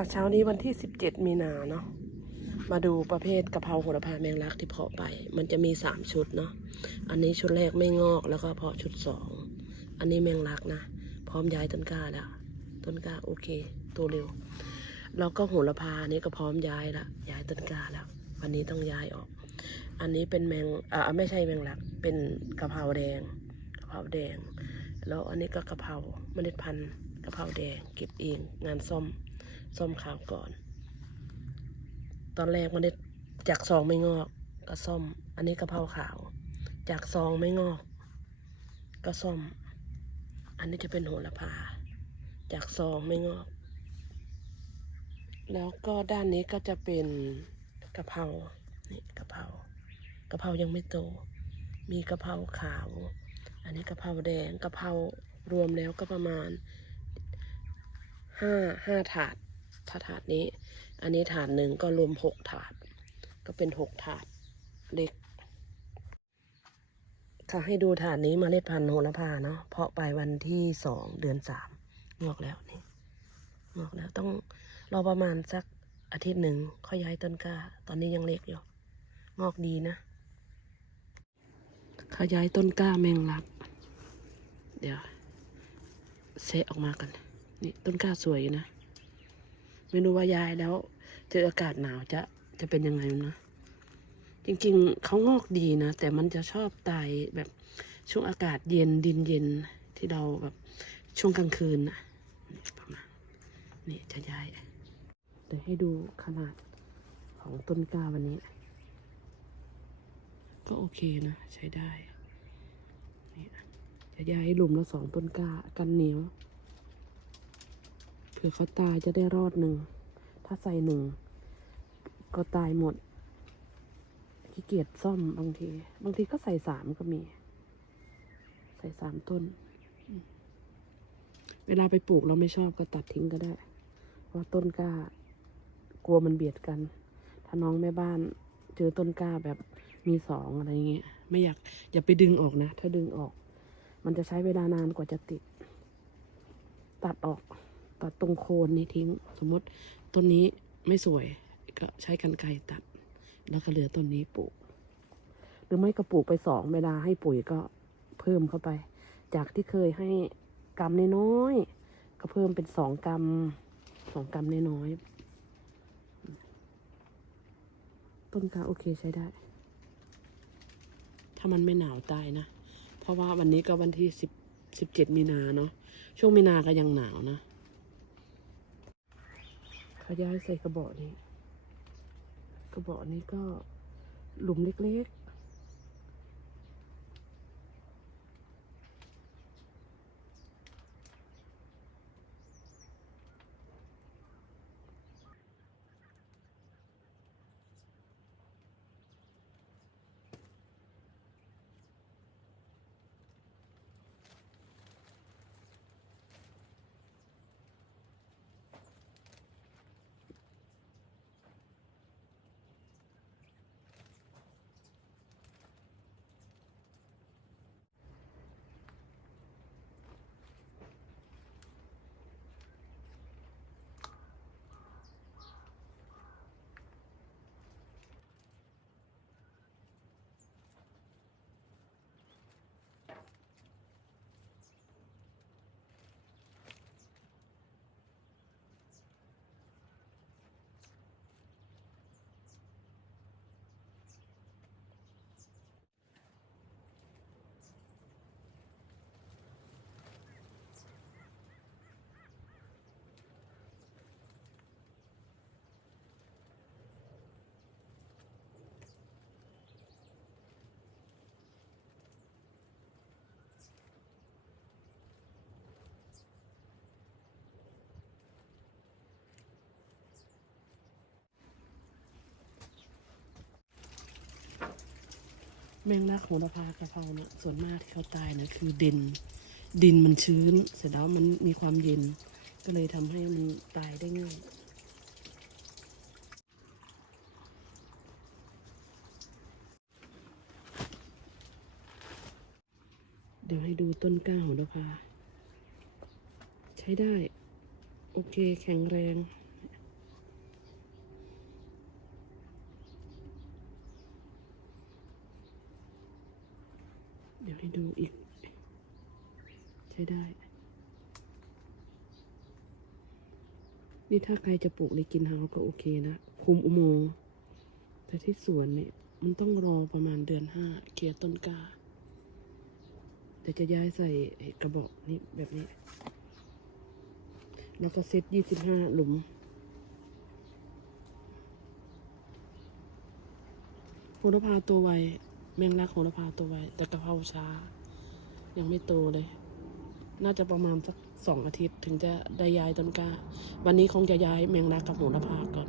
ค่ะเช้านี้วันที่ 17 มีนาเนาะ มาดูประเภทกะเพราโหระพาแมงลักที่เพาะไป มันจะมี 3 ชุดเนาะ อันนี้ชุดแรกไม่งอกแล้วก็เพาะชุด 2 อันนี้แมงลักนะ พร้อมย้ายต้นกล้าแล้ว ต้นกล้าโอเคโตเร็ว แล้วก็โหระพานี่ก็พร้อมย้ายละ ย้ายต้นกล้าแล้ว วันนี้ต้องย้ายออก อันนี้เป็นแมงอ่าไม่ใช่แมงลัก เป็นกะเพราแดง กะเพราแดง แล้วอันนี้ก็กะเพราเมล็ดพันธุ์กะเพราแดงเก็บเองงานซ่อม ซ่อมขาวก่อน ตอนแรกเมล็ดจากซองไม่งอก ก็ซ่อมอันนี้กะเพราขาว จากซองไม่งอก ก็ซ่อมอันนี้จะเป็นโหระพา จากซองไม่งอก แล้วก็ด้านนี้ก็จะเป็นกะเพรา นี่กะเพรากะเพรายังไม่โต มีกะเพราขาว อันนี้กะเพราแดงกะเพรารวมแล้วก็ประมาณห้าห้าถาด ถ้าถาดนี้ อันนี้ถาดหนึ่งก็รวมหกถาด ก็เป็นหกถาดเล็ก ค่ะให้ดูถาดนี้เมล็ดพันธุ์โหระพาเนาะเพาะไปวันที่สองเดือนสามงอกแล้วนี่งอกแล้วต้องรอประมาณสักอาทิตย์หนึ่งค่อยย้ายต้นกล้า ตอนนี้ยังเล็กอยู่งอกดีนะขยายต้นกล้าแมงลัก เดี๋ยวเซะออกมากัน นี่ต้นกล้าสวยอยู่นะ ไม่รู้ว่ายายแล้ว เจออากาศหนาวจะจะเป็นยังไงนะจริงๆเขางอกดีนะ แต่มันจะชอบตายแบบช่วงอากาศเย็นดินเย็นที่เราแบบช่วงกลางคืนนะนี่ประมาณนี่จะย้ายเดี๋ยวให้ดูขนาดของต้นกล้าวันนี้ ก็โอเคนะ ใช้ได้นี่จะย้ายหลุมละสองต้นกล้ากันเหนียว ผื่อเขาตายจะได้รอดหนึ่ง ถ้าใส่หนึ่ง ก็ตายหมดขี้เกียจซ่อมบางที บางทีก็ใส่สามก็มี ใส่สามต้น เวลาไปปลูกเราไม่ชอบก็ตัดทิ้งก็ได้ เพราะต้นกล้ากลัวมันเบียดกัน ถ้าน้องแม่บ้านเจอต้นกล้าแบบมีสองอะไรเงี้ยไม่อยากอย่าไปดึงออกนะ ถ้าดึงออก มันจะใช้เวลานานกว่าจะติด ตัดออก ตัดตรงโคนนี้ทิ้ง สมมติต้นนี้ไม่สวย ก็ใช้กันไกรตัด แล้วก็เหลือต้นนี้ปลูก หรือไม่ก็ปลูกไปสองเวลาให้ปุ๋ยก็เพิ่มเข้าไป จากที่เคยให้กำน้อยๆก็เพิ่มเป็นสองกำสองกำน้อยๆต้นกาโอเคใช้ได้ ถ้ามันไม่หนาวตายนะ เพราะว่าวันนี้ก็วันที่สิบสิบเจ็ดมีนาเนาะช่วงมีนาก็ยังหนาวนะ ย้ายใส่กระบอกนี้ กระบอกนี้ก็หลุมเล็ก แมงลักโหระพากระเพราเนี่ยส่วนมากที่เขาตายนะคือดิน ดินมันชื้น เสร็จแล้วมันมีความเย็น ก็เลยทำให้มันตายได้ง่ายเดี๋ยวให้ดูต้นก้าโหระพา ใช้ได้ โอเคแข็งแรง ให้ดูอีก ใช้ได้ นี่ถ้าใครจะปลูกในกินเฮาก็โอเคนะคุมอุโมงค์แต่ที่สวนเนี่ย มันต้องรอประมาณเดือนห้าเคลียร์ต้นกาเดี๋ยวจะย้ายใส่กระบอกนี้แบบนี้ แล้วก็เซตยี่สิบห้าหลุมโหระพาตัวไว แมงลักโหระพาตัวไว้ แต่กะเพราช้า ยังไม่โตเลย น่าจะประมาณสักสองอาทิตย์ ถึงจะได้ย้ายต้นกล้า วันนี้คงจะย้ายแมงลักกับโหระพาก่อน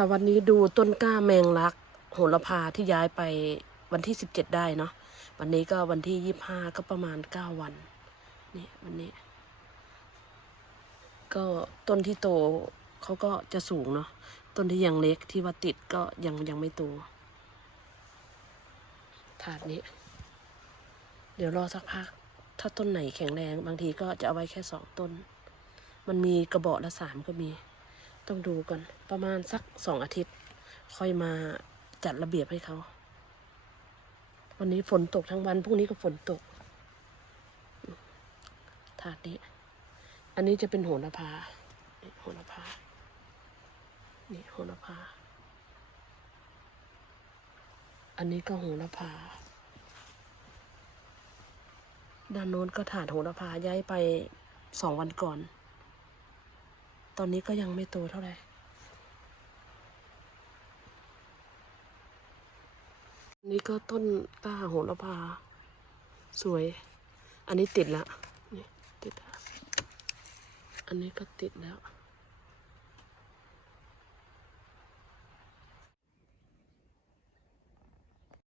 ค่ะวันนี้ดูต้นกล้าแมงลัก โหระพาที่ย้ายไปวันที่สิบเจ็ดได้เนาะวันนี้ก็วันที่ยี่ห้าก็ประมาณเก้าวันนี่วันนี้ ก็ต้นที่โตเขาก็จะสูงเนาะต้นที่ยังเล็กที่ว่าติดก็ยังยังไม่โตถาดนี้ เดี๋ยวรอสักพัก ถ้าต้นไหนแข็งแรง บางทีก็จะเอาไว้แค่สองต้น มันมีกระบอกละสามก็มี ต้องดูก่อน ประมาณสักสองอาทิตย์ ค่อยมาจัดระเบียบให้เขา วันนี้ฝนตกทั้งวันพรุ่งนี้ก็ฝนตกถาดนี้ อันนี้จะเป็นโหระพาโหระพา นี่โหระพา อันนี้ก็โหระพา ด้านโน้นก็ถาดโหระพาย้ายไปสองวันก่อน ตอนนี้ก็ยังไม่โตเท่าไหร่นี่ก็ต้นกล้าโหระพา สวย อันนี้ติดละนี่ติดละอันนี้ก็ติดแล้ว